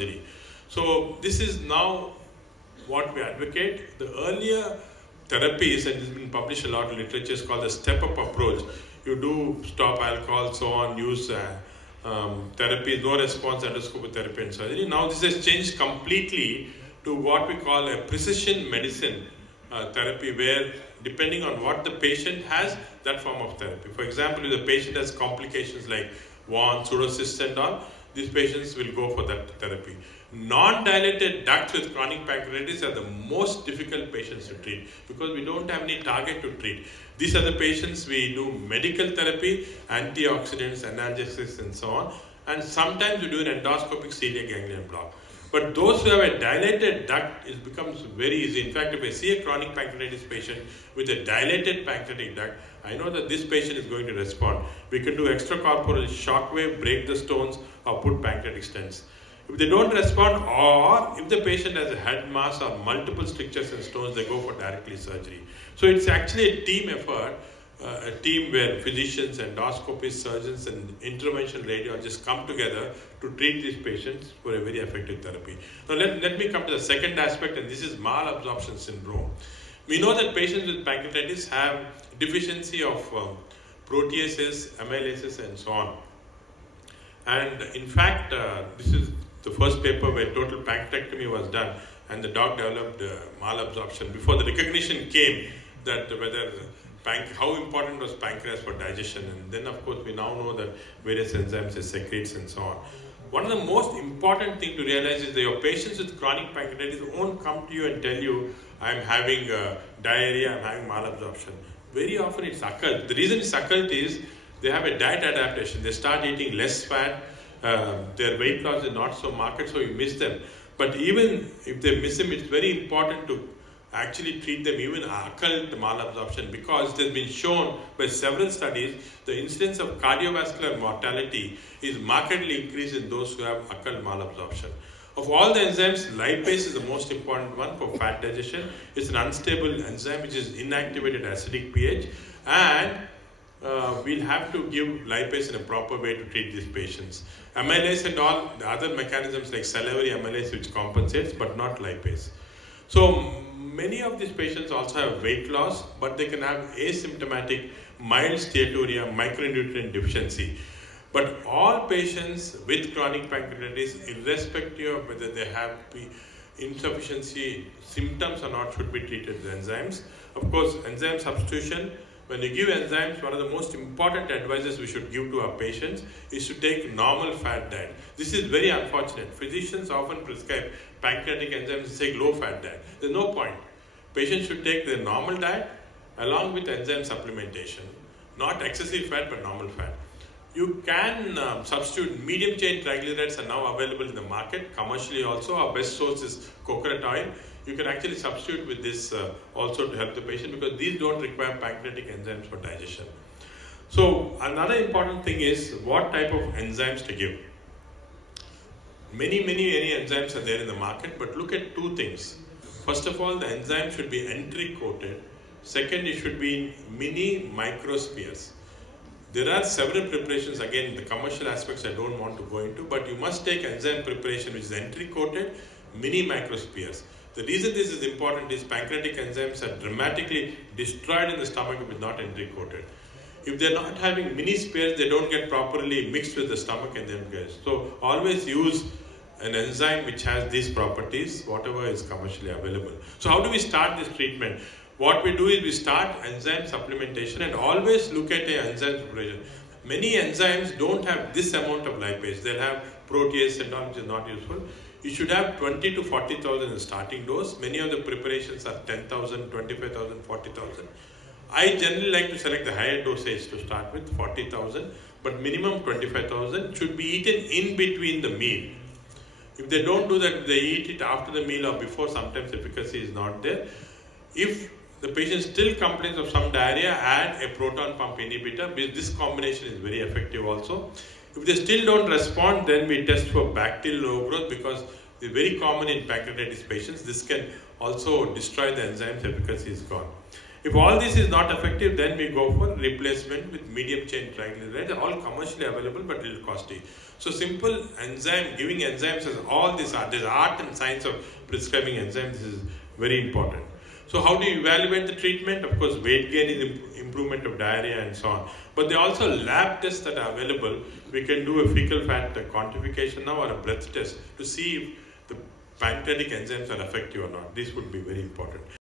surgery. So this is now what we advocate. The earlier therapies, and this has been published a lot in literature, is called the step-up approach. You do stop alcohol, so on, use therapy, no response, endoscopic therapy and surgery. Now this has changed completely to what we call a precision medicine therapy, where depending on what the patient has, that form of therapy. For example, if the patient has complications like warm, pseudocysts and all, these patients will go for that therapy. Non-dilated ducts with chronic pancreatitis are the most difficult patients to treat because we don't have any target to treat. These are the patients we do medical therapy, antioxidants, analgesics and so on, and sometimes we do an endoscopic celiac ganglion block. But those who have a dilated duct, it becomes very easy. In fact, if I see a chronic pancreatitis patient with a dilated pancreatic duct, I know that this patient is going to respond. We can do extracorporeal shockwave, break the stones, or put pancreatic stents. If they don't respond, or if the patient has a head mass or multiple strictures and stones, they go for directly surgery. So it's actually a team effort, a team where physicians, endoscopists, surgeons, and intervention radiologists come together to treat these patients for a very effective therapy. Now let me come to the second aspect, and this is malabsorption syndrome. We know that patients with pancreatitis have deficiency of proteases, amylases, and so on. And in fact, this is the first paper where total pancreatectomy was done, and the dog developed malabsorption before the recognition came that whether how important was pancreas for digestion. And then of course we now know that various enzymes it secretes and so on. One of the most important thing to realize is that your patients with chronic pancreatitis won't come to you and tell you, I'm having diarrhea, I'm having malabsorption. Very often it's occult. The reason it's occult is they have a diet adaptation. They start eating less fat, their weight loss is not so marked, so you miss them. But even if they miss them, it's very important to actually treat them even occult malabsorption, because it has been shown by several studies the incidence of cardiovascular mortality is markedly increased in those who have occult malabsorption. Of all the enzymes, lipase is the most important one for fat digestion. It's an unstable enzyme which is inactivated acidic pH, and we'll have to give lipase in a proper way to treat these patients. Amylase and all the other mechanisms like salivary amylase which compensates, but not lipase. So many of these patients also have weight loss, but they can have asymptomatic mild steatorrhea, micronutrient deficiency. But all patients with chronic pancreatitis, irrespective of whether they have insufficiency symptoms or not, should be treated with enzymes. Of course, enzyme substitution, when you give enzymes, one of the most important advices we should give to our patients is to take normal fat diet. This is very unfortunate. Physicians often prescribe pancreatic enzymes and say low fat diet. There's no point. Patients should take their normal diet along with enzyme supplementation. Not excessive fat, but normal fat. You can substitute medium chain triglycerides are now available in the market, commercially also. Our best source is coconut oil. You can actually substitute with this also to help the patient, because these don't require pancreatic enzymes for digestion. So another important thing is what type of enzymes to give. Many enzymes are there in the market, but look at two things. First of all, the enzyme should be entry coated. Second, it should be in mini microspheres. There are several preparations, again the commercial aspects I don't want to go into, but you must take enzyme preparation which is entry coated, mini microspheres. The reason this is important is pancreatic enzymes are dramatically destroyed in the stomach if it's not entry coated. If they're not having mini spheres, they don't get properly mixed with the stomach and then get. So always use an enzyme which has these properties, whatever is commercially available. So how do we start this treatment? What we do is we start enzyme supplementation and always look at an enzyme preparation. Many enzymes don't have this amount of lipase. They'll have protease and all, which is not useful. You should have 20 to 40,000 in the starting dose. Many of the preparations are 10,000, 25,000, 40,000. I generally like to select the higher dosage to start with, 40,000, but minimum 25,000 should be eaten in between the meal. If they don't do that, they eat it after the meal or before, sometimes efficacy is not there. If the patient still complains of some diarrhea, add a proton pump inhibitor. This combination is very effective also. If they still don't respond, then we test for bacterial overgrowth, because it's very common in pancreatitis patients. This can also destroy the enzymes, efficacy is gone. If all this is not effective, then we go for replacement with medium chain triglycerides. They're all commercially available but little costly. So simple enzyme, giving enzymes is all this art. There's art and science of prescribing enzymes. This is very important. So how do you evaluate the treatment? Of course, weight gain is improvement of diarrhea and so on. But there are also lab tests that are available. We can do a fecal fat quantification now or a breath test to see if the pancreatic enzymes are effective or not. This would be very important.